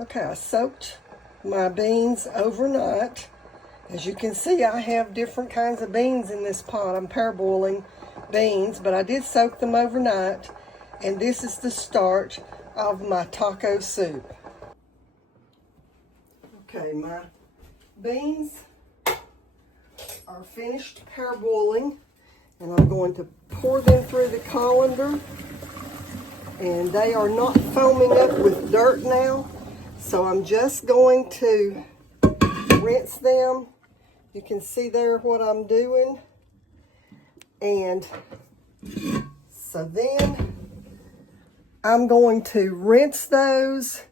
Okay, I soaked my beans overnight. As you can see, I have different kinds of beans in this pot. I'm parboiling beans, but I did soak them overnight. And this is the start of my taco soup. Okay, my beans are finished parboiling, and I'm going to pour them through the colander. And they are not foaming up with dirt now, so I'm just going to rinse them. You can see there what I'm doing. And so then I'm going to rinse those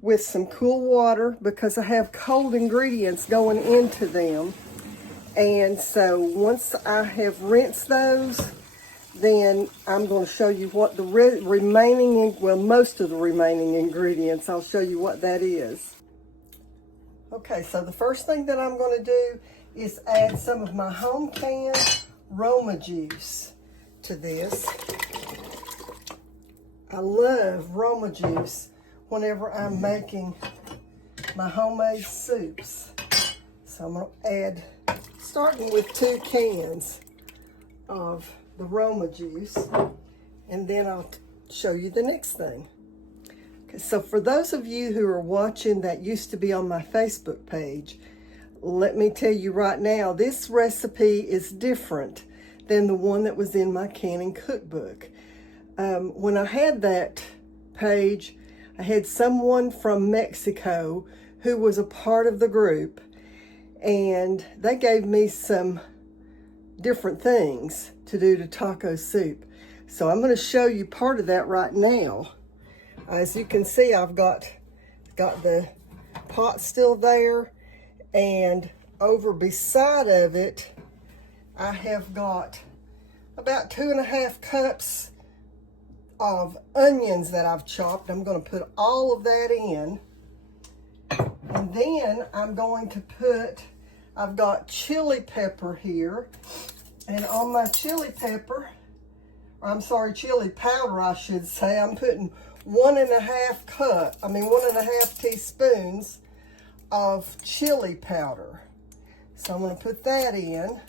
with some cool water because I have cold ingredients going into them. And so once I have rinsed those, then I'm going to show you what the remaining, well, most of the remaining ingredients, I'll show you what that is. Okay, so the first thing that I'm going to do is add some of my home canned Roma juice to this. I love Roma juice whenever I'm making my homemade soups. So I'm going to add, starting with 2 cans of the Roma juice, and then I'll show you the next thing. Okay, so for those of you who are watching that used to be on my Facebook page, let me tell you right now, this recipe is different than the one that was in my canning cookbook. When I had that page, I had someone from Mexico who was a part of the group, and they gave me some different things to do to taco soup. So I'm going to show you part of that right now. As you can see, I've got the pot still there, and over beside of it, I have got about 2.5 cups of onions that I've chopped. I'm going to put all of that in. And then I'm going to put, I've got chili pepper here. And on my chili pepper, or I'm sorry, chili powder, I should say, I'm putting 1.5 teaspoons of chili powder. So I'm going to put that in.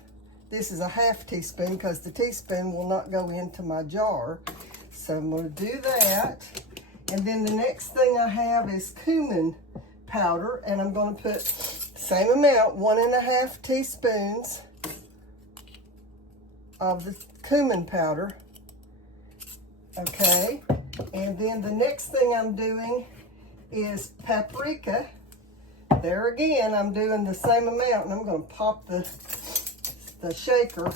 This is a 1/2 teaspoon because the teaspoon will not go into my jar. So I'm going to do that. And then the next thing I have is cumin powder, and I'm going to put the same amount, 1.5 teaspoons of the cumin powder. Okay, and then the next thing I'm doing is paprika. There again, I'm doing the same amount, and I'm going to pop the shaker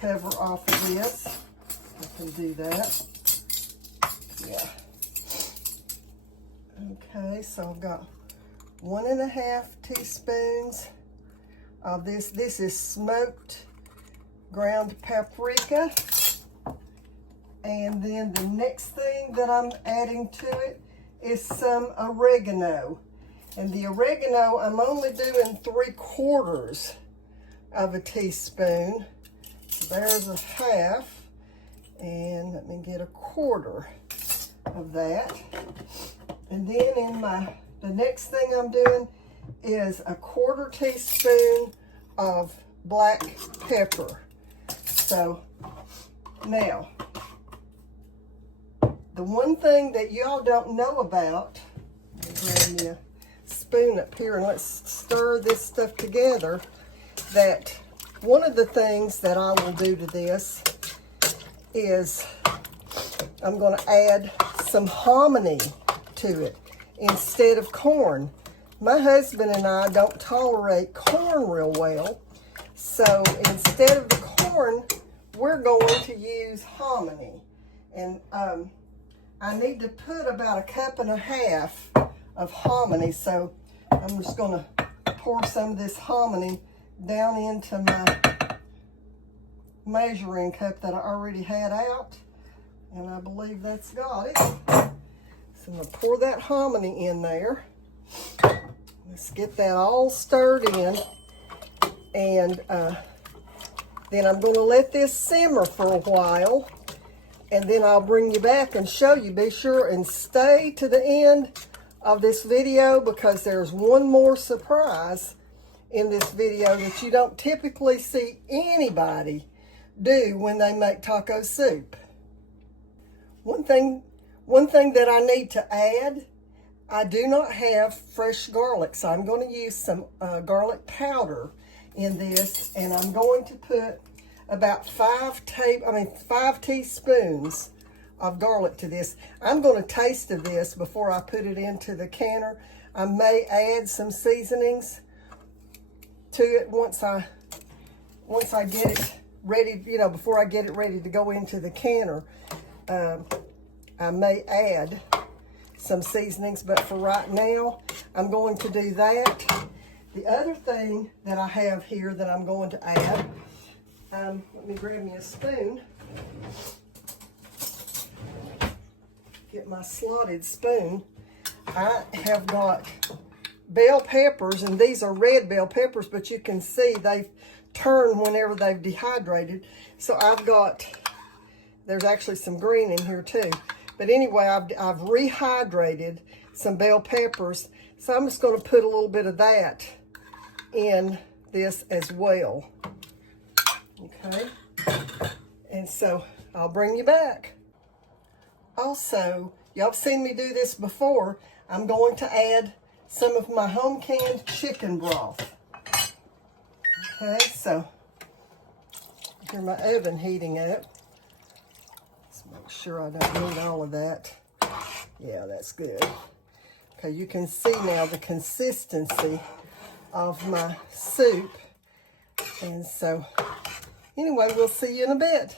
cover off of this. I can do that. Yeah. Okay, so I've got 1.5 teaspoons of this. This is smoked ground paprika. And then the next thing that I'm adding to it is some oregano. And the oregano, I'm only doing 3/4 of a teaspoon. There's a 1/2. And let me get 1/4 of that. And then the next thing I'm doing is 1/4 teaspoon of black pepper. So now, the one thing that y'all don't know about, I'll grab me a spoon up here and let's stir this stuff together, that one of the things that I will do to this is I'm going to add some hominy to it instead of corn. My husband and I don't tolerate corn real well, so instead of the corn, we're going to use hominy. And I need to put about 1.5 cups of hominy, so I'm just going to pour some of this hominy down into my measuring cup that I already had out, and I believe that's got it. So I'm going to pour that hominy in there. Let's get that all stirred in, and then I'm going to let this simmer for a while, and then I'll bring you back and show you. Be sure and stay to the end of this video because there's one more surprise in this video that you don't typically see anybody do when they make taco soup. One thing that I need to add, I do not have fresh garlic, so I'm going to use some garlic powder in this, and I'm going to put about 5 teaspoons of garlic to this. I'm going to taste of this before I put it into the canner. I may add some seasonings to it once I get it ready, before I get it ready to go into the canner. I may add some seasonings, but for right now, I'm going to do that. The other thing that I have here that I'm going to add, let me grab me a spoon. Get my slotted spoon. I have got bell peppers, and these are red bell peppers, but you can see they've turned whenever they've dehydrated. So there's actually some green in here too. But anyway, I've rehydrated some bell peppers. So I'm just going to put a little bit of that in this as well. Okay. And so I'll bring you back. Also, y'all have seen me do this before. I'm going to add some of my home canned chicken broth. Okay, so here's my oven heating up. Let's make sure I don't need all of that. Yeah, that's good. Okay, you can see now the consistency of my soup. And so, anyway, we'll see you in a bit.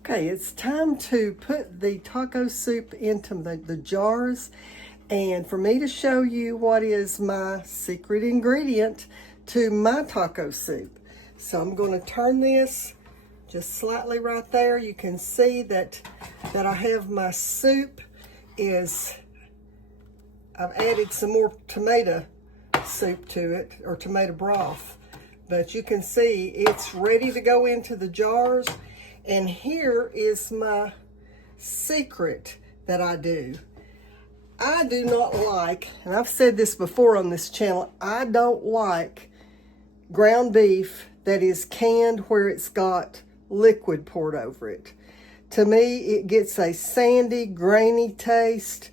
Okay, it's time to put the taco soup into the jars, and for me to show you what is my secret ingredient to my taco soup. So I'm going to turn this just slightly right there. You can see that I have my soup I've added some more tomato soup to it, or tomato broth, but you can see it's ready to go into the jars. And here is my secret that I do. I do not like, and I've said this before on this channel, I don't like ground beef that is canned where it's got liquid poured over it. To me, it gets a sandy, grainy taste.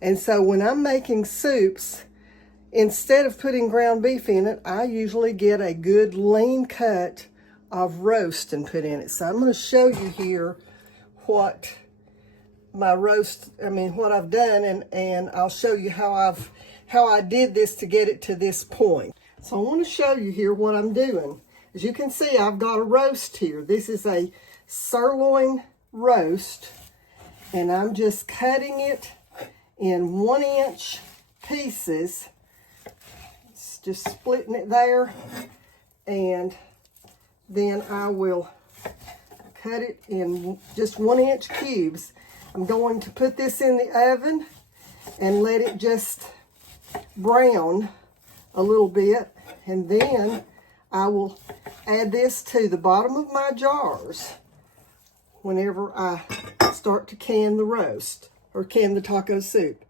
And so when I'm making soups, instead of putting ground beef in it, I usually get a good lean cut of roast and put in it. So I'm going to show you here what I've done, and I'll show you how I did this to get it to this point. So I want to show you here what I'm doing. As you can see, I've got a roast here. This is a sirloin roast, and I'm just cutting it in 1-inch pieces. It's just splitting it there, and then I will cut it in just 1-inch cubes. I'm going to put this in the oven and let it just brown a little bit, and then I will add this to the bottom of my jars whenever I start to can the roast or can the taco soup.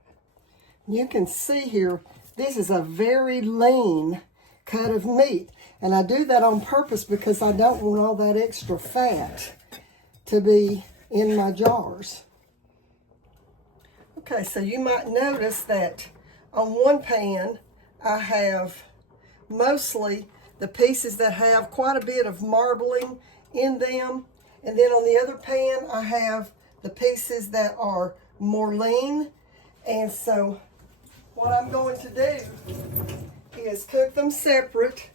You can see here, this is a very lean cut of meat, and I do that on purpose because I don't want all that extra fat to be in my jars. Okay, so you might notice that on one pan I have mostly the pieces that have quite a bit of marbling in them, and then on the other pan I have the pieces that are more lean. And so what I'm going to do is cook them separate.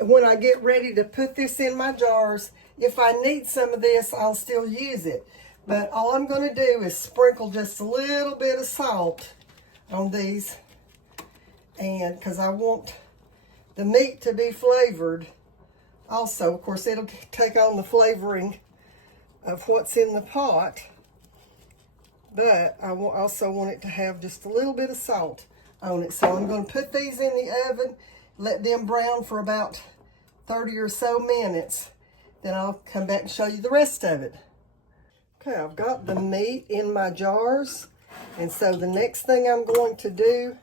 When I get ready to put this in my jars, if I need some of this, I'll still use it. But all I'm going to do is sprinkle just a little bit of salt on these, and because I want the meat to be flavored also. Of course, it'll take on the flavoring of what's in the pot, but I also want it to have just a little bit of salt on it. So I'm going to put these in the oven, let them brown for about 30 or so minutes. Then I'll come back and show you the rest of it. Okay, I've got the meat in my jars, And so the next thing I'm going to do,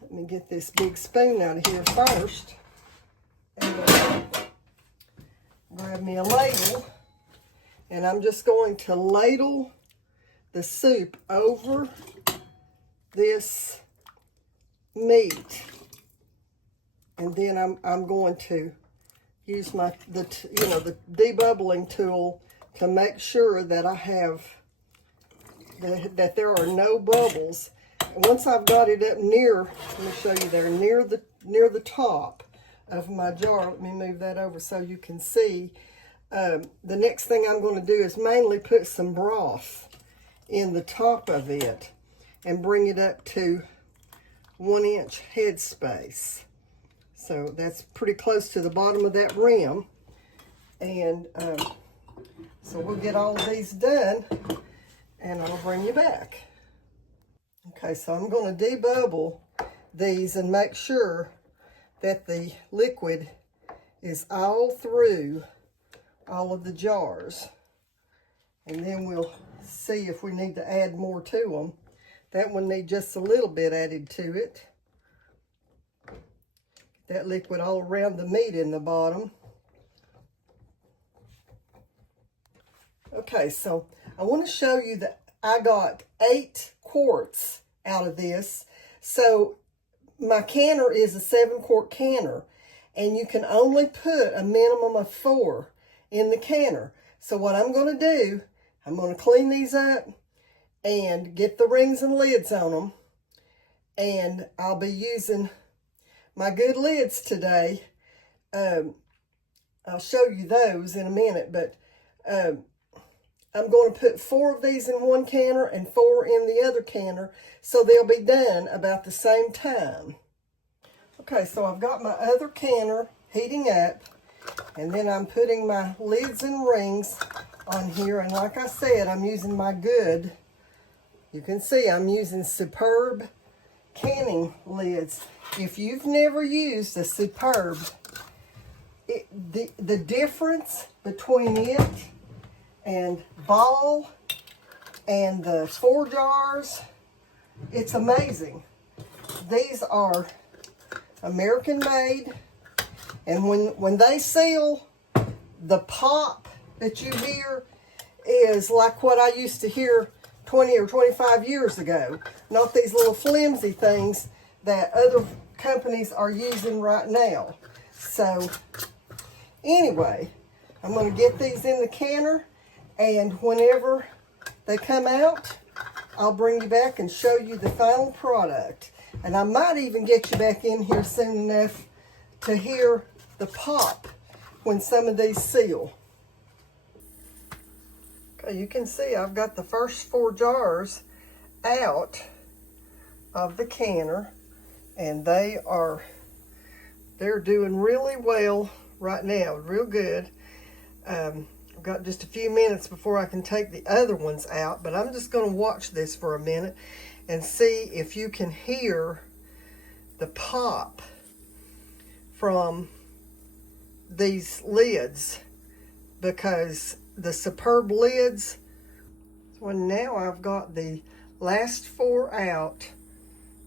let me get this big spoon out of here first. And grab me a ladle. And I'm just going to ladle the soup over this meat. And then I'm going to use the debubbling tool to make sure that I have that there are no bubbles. And once I've got it up near, let me show you there, near the top of my jar. Let me move that over so you can see. The next thing I'm going to do is mainly put some broth in the top of it and bring it up to 1 inch headspace. So that's pretty close to the bottom of that rim. And so we'll get all of these done and I'll bring you back. Okay, so I'm going to debubble these and make sure that the liquid is all through all of the jars. And then we'll see if we need to add more to them. That one needs just a little bit added to it. That liquid all around the meat in the bottom. Okay, so I want to show you that I got 8 quarts out of this. So my canner is a 7-quart canner, and you can only put a minimum of 4 in the canner. So what I'm going to do, I'm going to clean these up and get the rings and lids on them. And I'll be using my good lids today. I'll show you those in a minute, but I'm going to put 4 of these in one canner and 4 in the other canner, so they'll be done about the same time. Okay, so I've got my other canner heating up, and then I'm putting my lids and rings on here, and like I said, I'm using my good, you can see I'm using Superb canning lids. If you've never used a Superb, the difference between it and Ball and the 4 jars, it's amazing. These are American made, and when they seal, the pop that you hear is like what I used to hear 20 or 25 years ago. Not these little flimsy things that other companies are using right now. So anyway, I'm going to get these in the canner, and whenever they come out, I'll bring you back and show you the final product. And I might even get you back in here soon enough to hear the pop when some of these seal. Okay, you can see I've got the first 4 jars out of the canner, and they're doing really well right now, real good. I've got just a few minutes before I can take the other ones out, but I'm just going to watch this for a minute and see if you can hear the pop from these lids, because the Superb lids, so now I've got the last 4 out.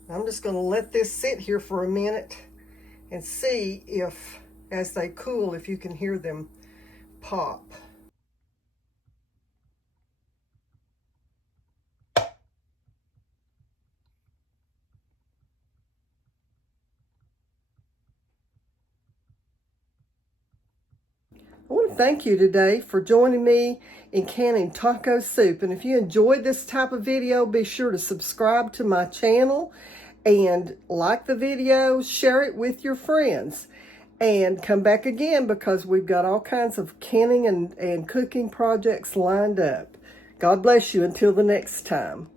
I'm just going to let this sit here for a minute and see if, as they cool, if you can hear them pop. I want to thank you today for joining me in canning taco soup. And if you enjoyed this type of video, be sure to subscribe to my channel and like the video, share it with your friends, and come back again, because we've got all kinds of canning and cooking projects lined up. God bless you until the next time.